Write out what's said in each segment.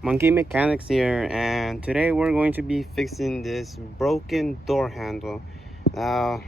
Monkey Mechanics here, and today we're going to be fixing this broken door handle. Now,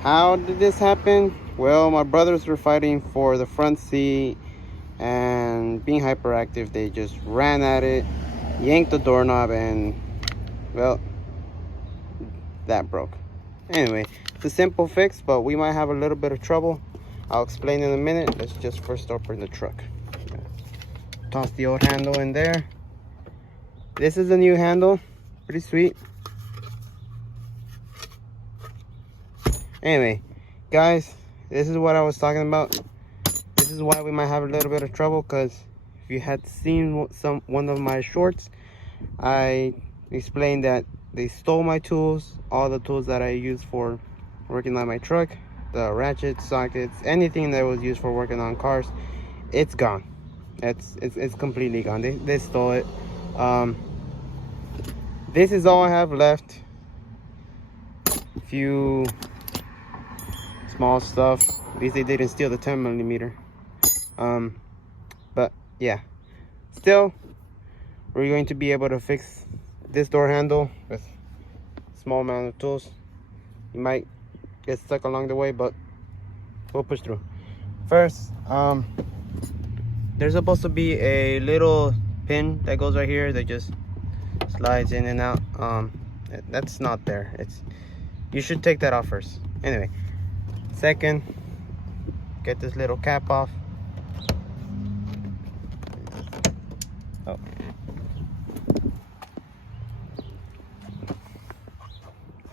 how did this happen? Well, my brothers were fighting for the front seat, and being hyperactive, they just ran at it, yanked the doorknob, and well, that broke. Anyway, it's a simple fix, but we might have a little bit of trouble. I'll explain in a minute. Let's just first open the truck. Toss the old handle in there. This is a new handle, pretty sweet. Anyway, guys, this is what I was talking about. This is why we might have a little bit of trouble, because if you had seen one of my shorts, I explained that they stole my tools, all the tools that I use for working on my truck, the ratchets, sockets, anything that was used for working on cars. It's gone. It's completely gone. They stole it. This is all I have left. A few small stuff. At least they didn't steal the 10mm. But yeah, still we're going to be able to fix this door handle with a small amount of tools. You might get stuck along the way, but we'll push through. First, there's supposed to be a little pin that goes right here that just slides in and out. That's not there. You should take that off first. Anyway, second, get this little cap off. Oh.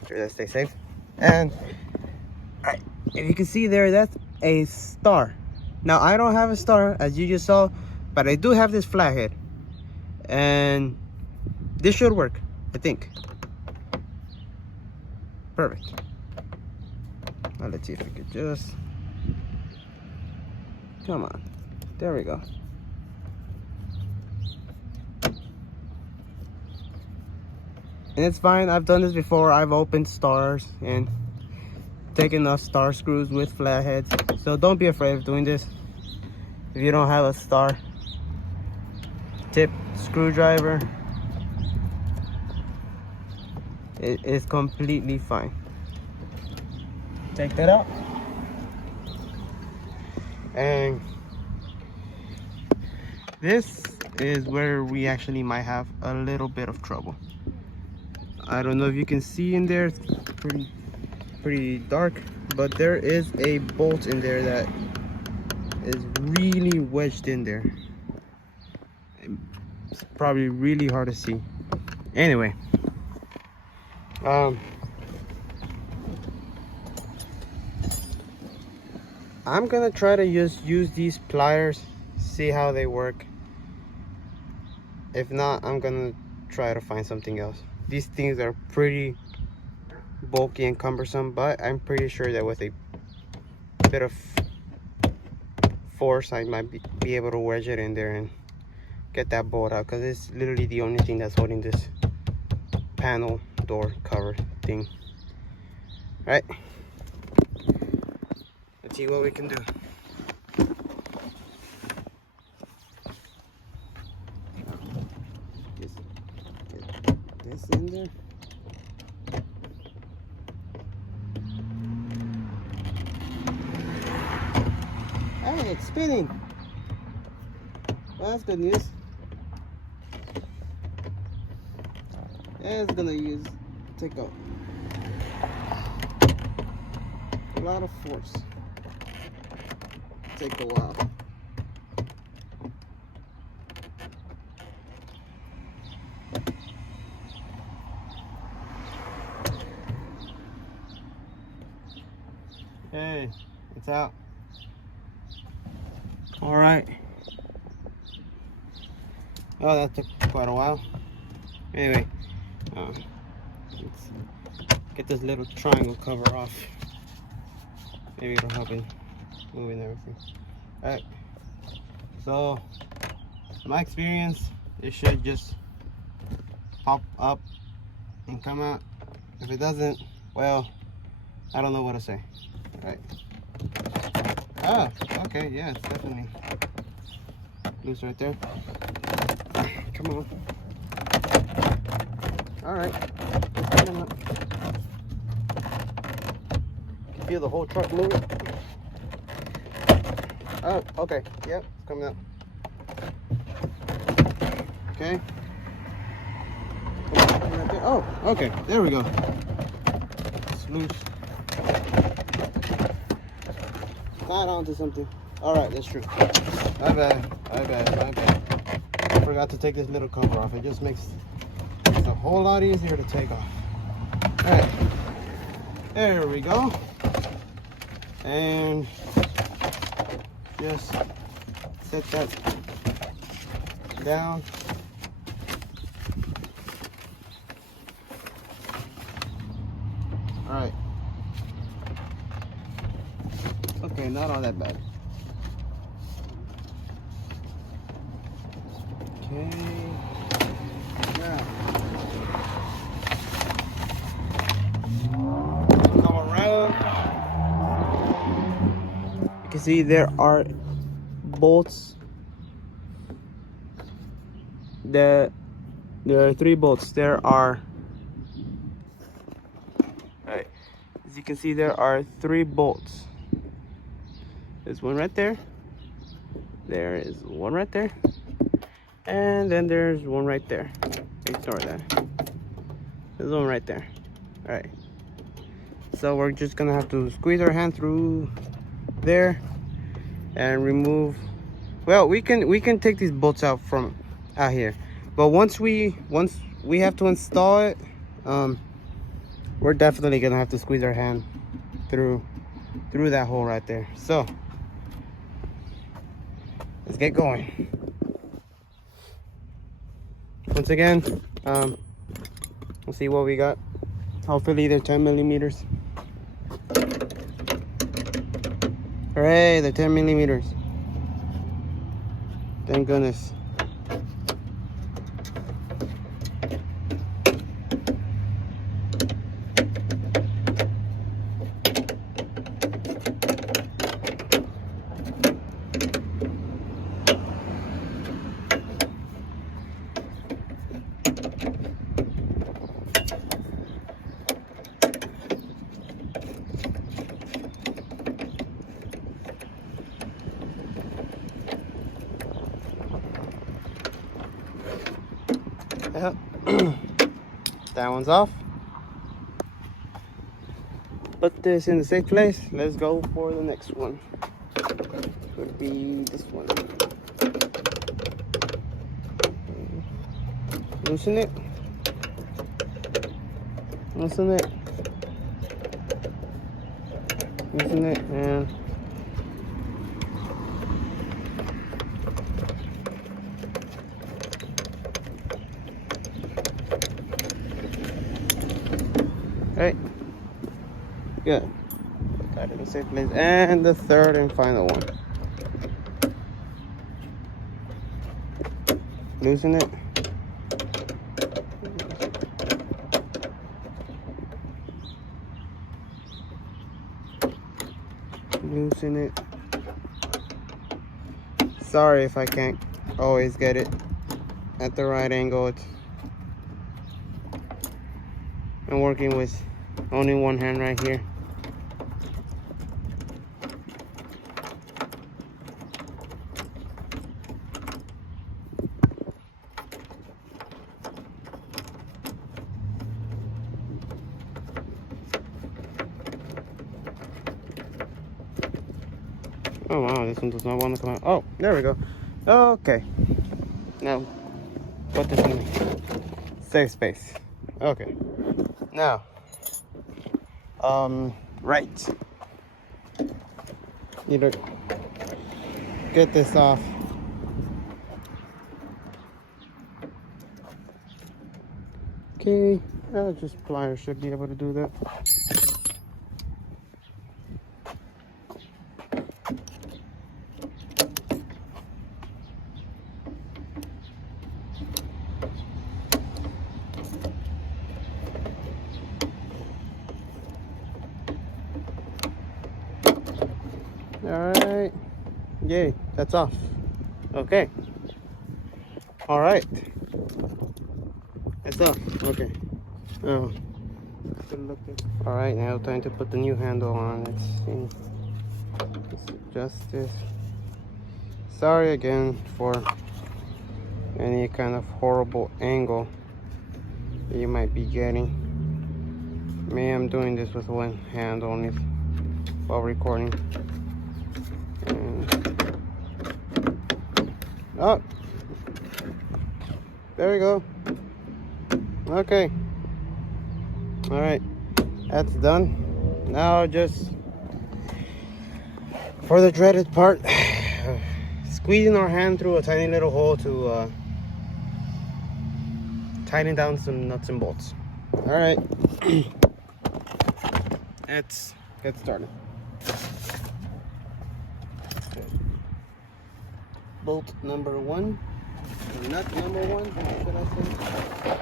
Sure that stays safe. And alright, if you can see there, that's a star. Now, I don't have a star, as you just saw, but I do have this flathead. And this should work, I think. Perfect. Now, let's see if we could just... Come on. There we go. And it's fine. I've done this before. I've opened stars and taken off star screws with flatheads. So don't be afraid of doing this. If you don't have a star tip screwdriver, it is completely fine. Take that out. And this is where we actually might have a little bit of trouble. I don't know if you can see in there, it's pretty dark, but there is a bolt in there that is really wedged in there. It's probably really hard to see. Anyway, I'm gonna try to just use these pliers, see how they work. If not, I'm gonna try to find something else. These things are pretty bulky and cumbersome, but I'm pretty sure that with a bit of force I might be able to wedge it in there and get that bolt out, because it's literally the only thing that's holding this panel door cover thing. All right, let's see what we can do. Just get this in there. Hey, it's spinning. Well, that's good news. Yeah, it's gonna take a lot of force. Take a while. Hey, it's out. All right. Oh, that took quite a while. Anyway, let's get this little triangle cover off. Maybe it'll help in moving everything. All right. So, my experience, it should just pop up and come out. If it doesn't, well, I don't know what to say. All right. Oh, okay, yeah, it's definitely Loose right there. Come on. All right. Come on up. You can feel the whole truck moving. Oh, okay. Yep, it's coming up. Okay. Oh, okay. There we go. It's loose. Not onto something. All right, that's true. My bad. I forgot to take this little cover off. It just makes it a whole lot easier to take off. All right. There we go. And just set that down. All right. Okay, not all that bad. Okay. Now, come around. You can see there are bolts. There are 3 bolts. There are. Alright. As you can see, there are 3 bolts. There's one right there. There is one right there. And then there's one right there. Ignore that. There's one right there. Alright. So we're just gonna have to squeeze our hand through there and remove. Well, we can take these bolts out from out here. But once we have to install it, we're definitely gonna have to squeeze our hand through that hole right there. So let's get going. Once again, we'll see what we got. Hopefully they're 10 millimeters. Hooray, they're 10 millimeters. Thank goodness. Yep. That one's off. Put this in the safe place. Let's go for the next one. Could be this one. Loosen it. Loosen it. Loosen it and right. Good. Put that in the safe place. And the third and final one. Loosen it. Loosen it. Sorry if I can't always get it at the right angle. I'm working with only one hand right here. Oh wow, this one does not want to come out. Oh, there we go. Okay. Now, put this in safe space. Okay. Now, right. Need to get this off. Okay, just pliers should be able to do that. All right, yay, that's off. Okay. All right. It's up. Okay. Oh. All right, now time to put the new handle on. Let's see. Let's adjust this. Sorry again for any kind of horrible angle that you might be getting. Me, I'm doing this with one hand only while recording. And, oh, there we go. Okay. All right, that's done. Now just for the dreaded part, squeezing our hand through a tiny little hole to tighten down some nuts and bolts. All right, let's get started. Okay. Bolt number 1, or nut number 1, should I say?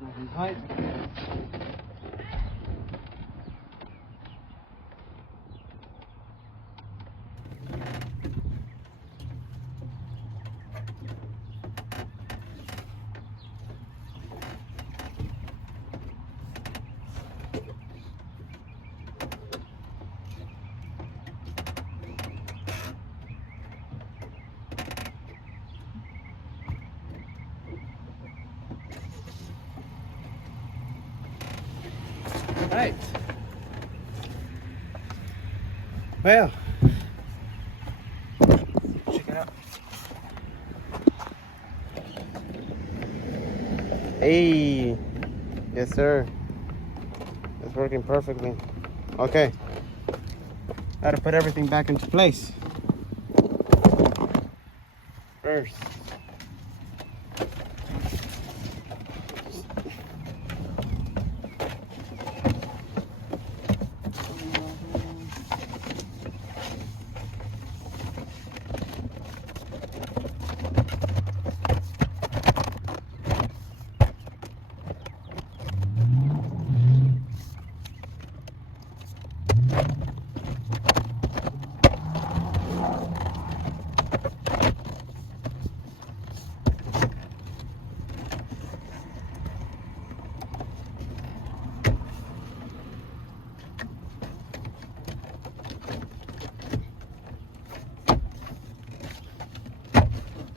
Nice and tight. Right. Well, check it out. Hey, yes sir. It's working perfectly. Okay. Gotta put everything back into place. First.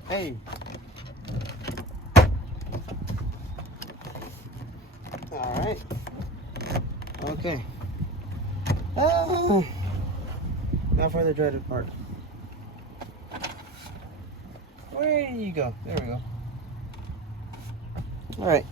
Hey. All right. Okay. Now for the dreaded part. Where do you go? There we go. All right.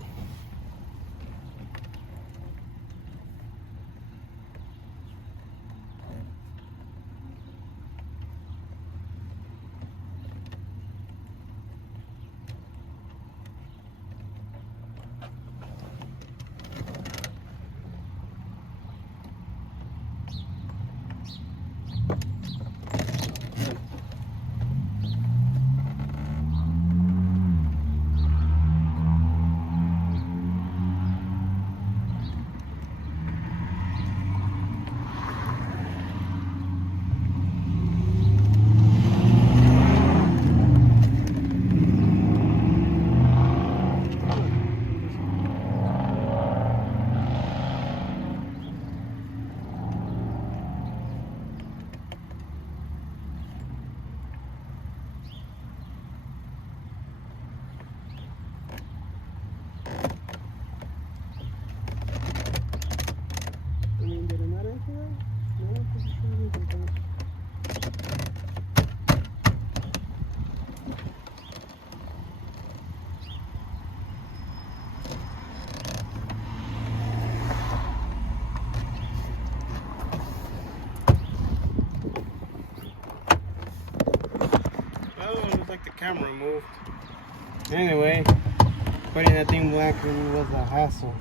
Like the camera moved. Anyway, putting that thing black really was a hassle.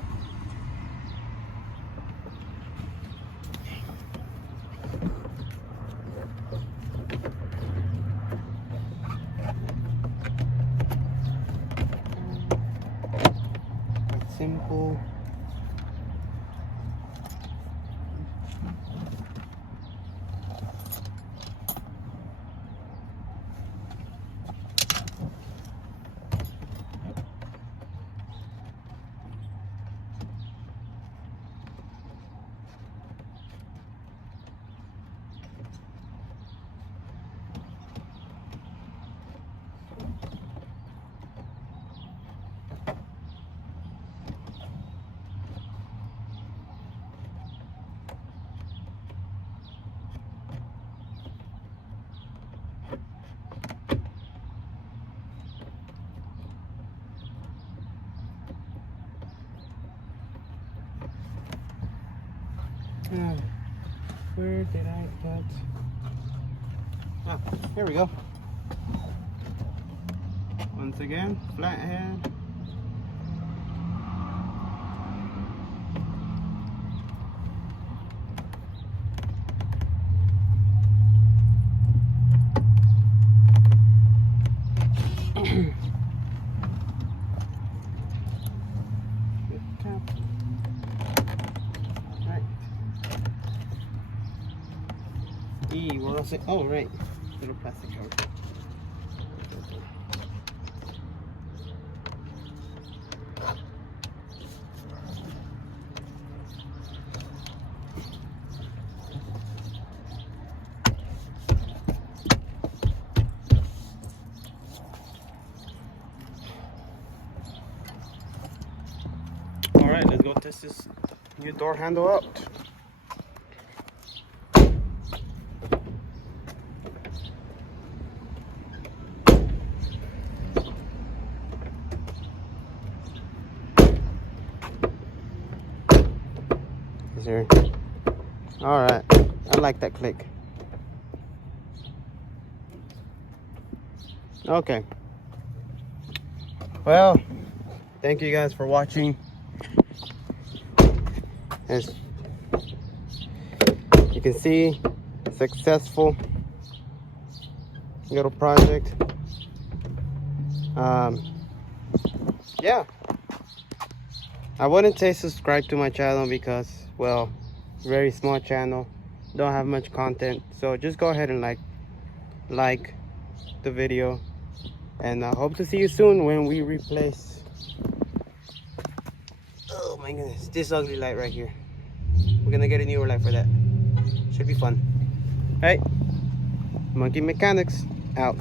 did I put? Ah, here we go. Once again, flathead. Right. What else? Oh, right. Little plastic cover. All right, let's go test this new door handle out. Is there? All right, I like that click. Okay. Well, thank you guys for watching. As you can see, successful little project. Yeah, I wouldn't say subscribe to my channel because, well, very small channel, don't have much content, so just go ahead and like the video, and I hope to see you soon when we replace, oh my goodness, this ugly light right here. We're gonna get a newer light for that. Should be fun. All right, Monkey Mechanics out.